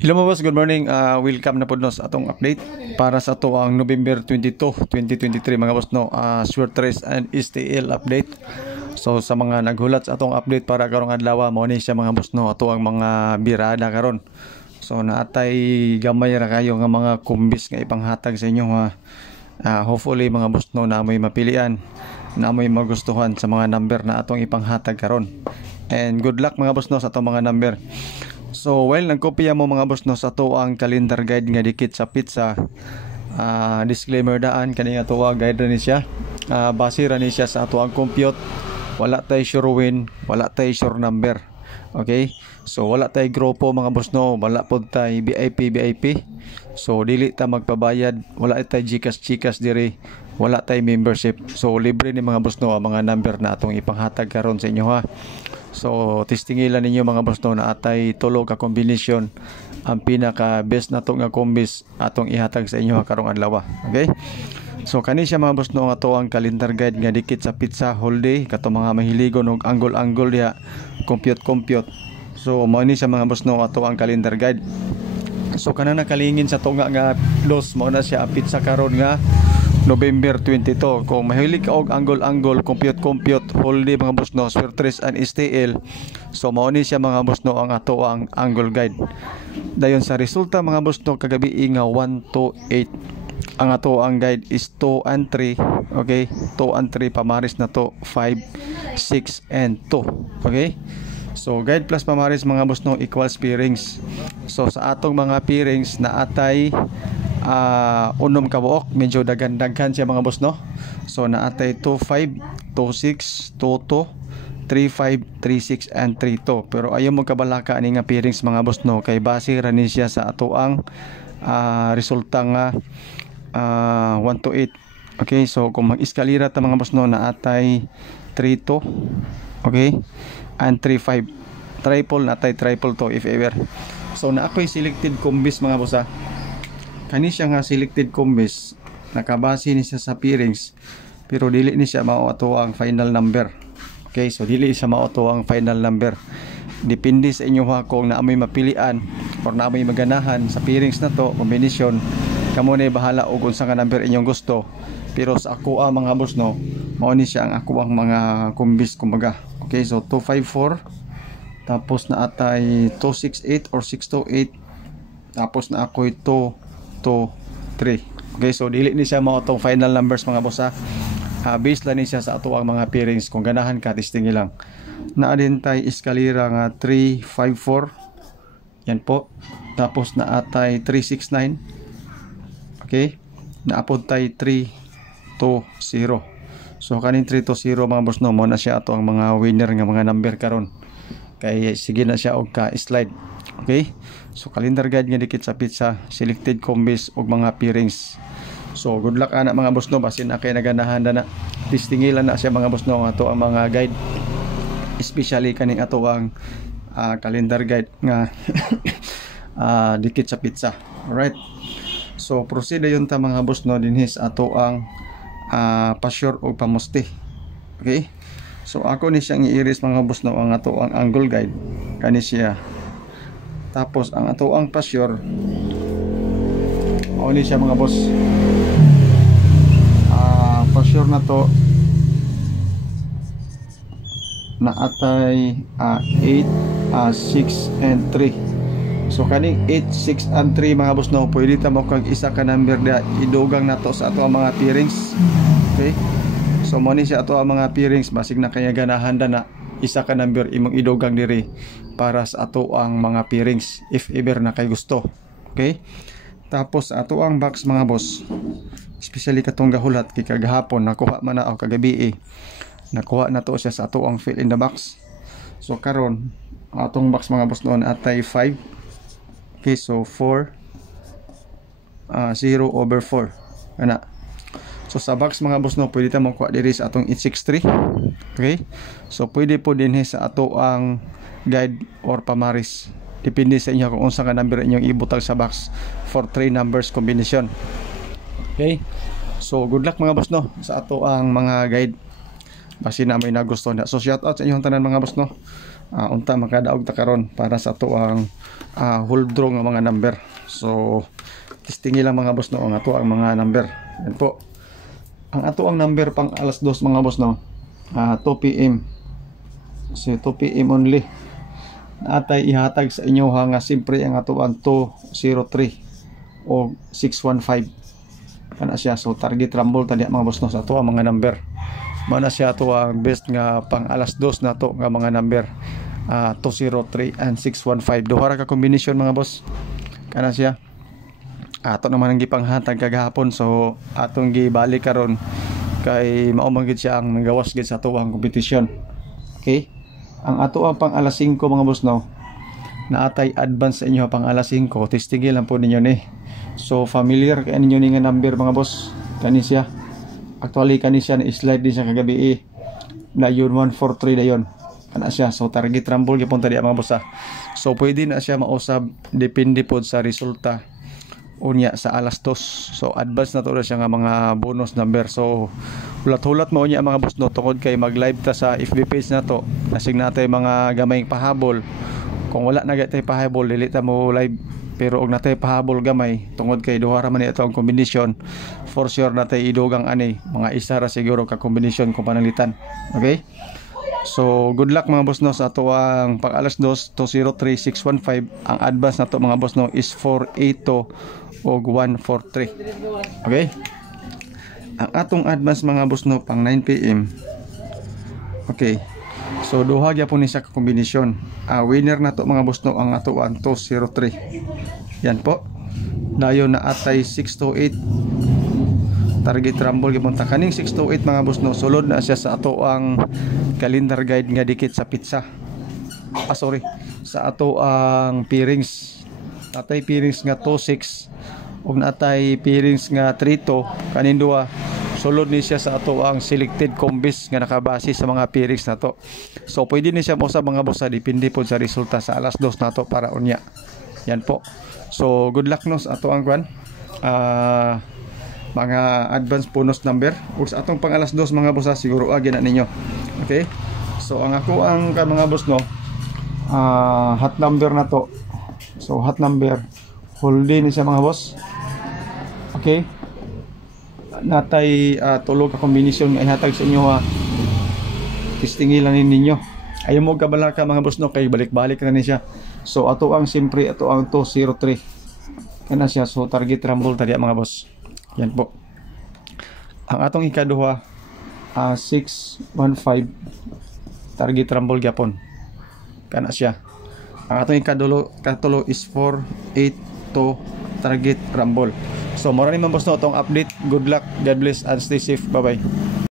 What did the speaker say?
Hello mga boss, good morning. Welcome na po sa atong update para sa ato ang November 22, 2023 mga boss no. Short race and STL update. So sa mga naghulat sa atong update para karong adlaw mo ni siya mga boss no, ato ang mga birada karon. So naatay gamay ra kayo nga mga kumbis nga ipanghatag sa inyo ha. Hopefully mga boss no na may mapilian, na may magustuhan sa mga number na atong ipanghatag karon. And good luck mga boss no sa atong mga number. So nagkopya mo mga boss no sa to ang calendar guide nga dikit sa pizza. Disclaimer daan kani nga tuwa guide ra ni siya. Base ra ni siya sa ato ang compute. Wala tay sure win, wala tay sure number. Okay? So wala tay grupo mga boss no, wala pod tay VIP. So dili ta magpabayad, wala tay GCash diri, wala tay membership. So libre ni mga boss no ang mga number na atong ipanghatag karon sa inyo ha. So testingilan ninyo mga boss no na atay tulo ka combination ang pinaka best na to nga kombis atong ihatag sa inyo karong adlaw. Okay? So kani siya mga boss no ato ang calendar guide nga dikit sa pizza holiday kato mga mahiligon og angle diha compute. So mao ni siya mga boss no ato ang calendar guide. So kanang nakalingin sa tunga nga los mao na siya pizza karon nga November 22. Kung mahilig ka og angle compute holiday mga boss no, short race and STL. So mao ni siya mga boss no ang ato ang angle guide. Dayon sa resulta mga boss no kagabi nga 1 to 8. Ang ato ang guide is 2 and 3. Okay? 2 and 3 pamaris na to 5, 6 and 2. Okay? So guide plus pamaris mga boss no equals pairings. So sa atong mga pairings na atay unom ka buok, medyo daghan siya mga boss no. So naatay 2-5, 2-6, 2-2, 3-5, 3-6 and 3-2. Pero ayaw mo kabalaka ani nga pairings mga boss no kay base ra ni siya sa ato ang resulta nga 1 to 8. Okay, so kung mag-eskalira ta mga boss no naatay 3-2, okay, and 3-5. Triple naatay triple to if ever. So na ako'y selected combis mga boss ha. Kani siya nga selected combis, nakabase ni siya sa pairings, pero dili ni siya mao ato ang final number. Okay, so dili siya mao ato ang final number. Depende sa inyo ha kung naamoy mapilian or naamoy maganahan sa pairings na to, combination. Kamo na bahala og unsa nga number inyong gusto. Pero sa ako mga boss no, mao ni siya ang ako ang mga combis kumbaga. Okay, so 254, tapos na atay 268 or 628, tapos na ako'y 2-3. Okay, so dili ni siya mao tong final numbers mga boss ha. Base lang ni siya sa ato ang mga pairings. Kung ganahan ka testing lang. Naa din tay eskalira nga 3-5-4. Yan po. Tapos na atay 3-6-9. Okay? Naapod tay 3-2-0. So kanin 3-2-0 mga boss no, mo na siya ato ang mga winner nga mga number karon. Kay sige na siya og ka slide. Okay? So calendar guide nga dikit sa pizza, selected combis og mga pairings. So good luck ana mga boss no, basin na kay naganahan na testingilan na siya mga boss no ato ang mga guide, especially kaning ato ang calendar guide nga dikit sa pizza. Alright, so proceed ayon ta mga boss no dinhis ato ang pa-sure og pamusti. Okay, so ako ni siyang i-iris mga boss no ang ato ang angle guide kani siya. Tapos ang ato ang pa-sure only siya mga boss. Pa-sure na to na atay 8, 6 and 3. So kaning 8, 6 and 3 mga boss no, pwede ta mo kag isa ka number da idugang na to sa ato ang mga pairings. Okay, so mo ni siya ato ang mga pairings basig na kaya ganahan na isa ka number imong idugang diri para sa ato ang mga pairings if ever na kay gusto. Okay, tapos ato ang box mga boss, especially katong gahulat kay kagahapon nakuha man na o kagabi nakuha na to siya sa ato ang fill in the box. So karon atong box mga boss noon atay 5. Okay, so 4 0/4 ana. So sa box mga boss no, pwede ta makuha diri sa atong 863. Okay, so pwede po din sa ato ang guide or pamaris, depende sa inyo kung unsa ka number inyong ibutang sa box for 3 numbers combination. Okay, so good luck mga boss no sa ato ang mga guide, basi na may nagustuhan na. So shout out sa inyong tanan mga boss no. unta makadaog ta karon para sa ato ang hold draw nga mga number. So testingi lang mga boss no ang ato ang mga number. Yan po ang ato ang number pang alas 2 mga boss no, 2 PM. So 2 PM only natay ihatag sa inyo nga simpre ang ato ang 203 o 615 kana siya. So target rumble tadi mga boss no sa ato ang mga number. Mana siya to ang best nga pang alas 2 na to nga mga number, 203 and 615. Duha ra ka combination mga boss kana siya. Ato naman ang gipanghatag kagahapon, so atong gibalik karon kay mao man gid siya ang nagawas gid sa ato ang kompetisyon. Okay, ang ato ang pang alas 5 mga boss no, naatay advance sa inyo pang alas 5. Testigil lang po ninyo ni. So familiar kay ninyo ni nga number mga boss kani siya. Actually kani siya na slide din siya kagabi na yun 143 dayon kana siya. So target rumble gyapon tadi mga boss So pwede na siya mausab depende pod sa resulta unya sa alas 2. So advance na to na siya nga mga bonus number. So hulat-hulat mo unya mga boss no, tungod kay mag live ta sa FB page na to, nasig natay mga gamay pahabol. Kung wala na gatay pahabol dili ta mo live, pero og natay pahabol gamay tungod kay duha ra man ito ang combination, for sure natay idugang ani mga isa ra siguro ka combination kung panalitan. Okay, so good luck mga boss no sa ato ang pag alas 2 203 615. Ang advance na to mga boss no is 482 og 143. Okay, ang atong advance mga boss no pang 9 PM. Okay, so duha gyapon ni sa kombinasyon. Winner na to mga boss no ang ato ang 203. Yan po. Dayon na atay 628. Target rumble gyapon ta kaning 628 mga boss no. Sulod na siya sa ato ang calendar guide nga dikit sa pizza. Sa ato ang pairings. Natay pairings nga 26 ug natay pairings nga 32 kanin duha. Sulod ni siya sa ato ang selected combis nga nakabase sa mga pairings na to. So pwede ni siya mo sa mga boss depende po sa resulta sa alas 2 na to para unya. Yan po. So good luck no sa ato ang kwan mga advance bonus number ug sa atong pang alas 2 mga boss siguro agi na ninyo. Okay, so ang ako ang mga boss no, hot number na to. So hot number holding ni sa mga boss. Okay, natay tulo ka kombinasyon nga ihatag sa inyo testingi lang ninyo. Ayaw mo kabala ka mga boss no kay balik-balik na ni siya. So ato ang simpre ato ang 203 kana siya. So target rumble tadi mga boss. Yan po. Ang atong ikaduha 615 target rumble gyapon kana siya. Ang atong ikatulo is 482 target rumble. So mura ni man boss no tong update. Good luck, God bless and stay safe. Bye bye.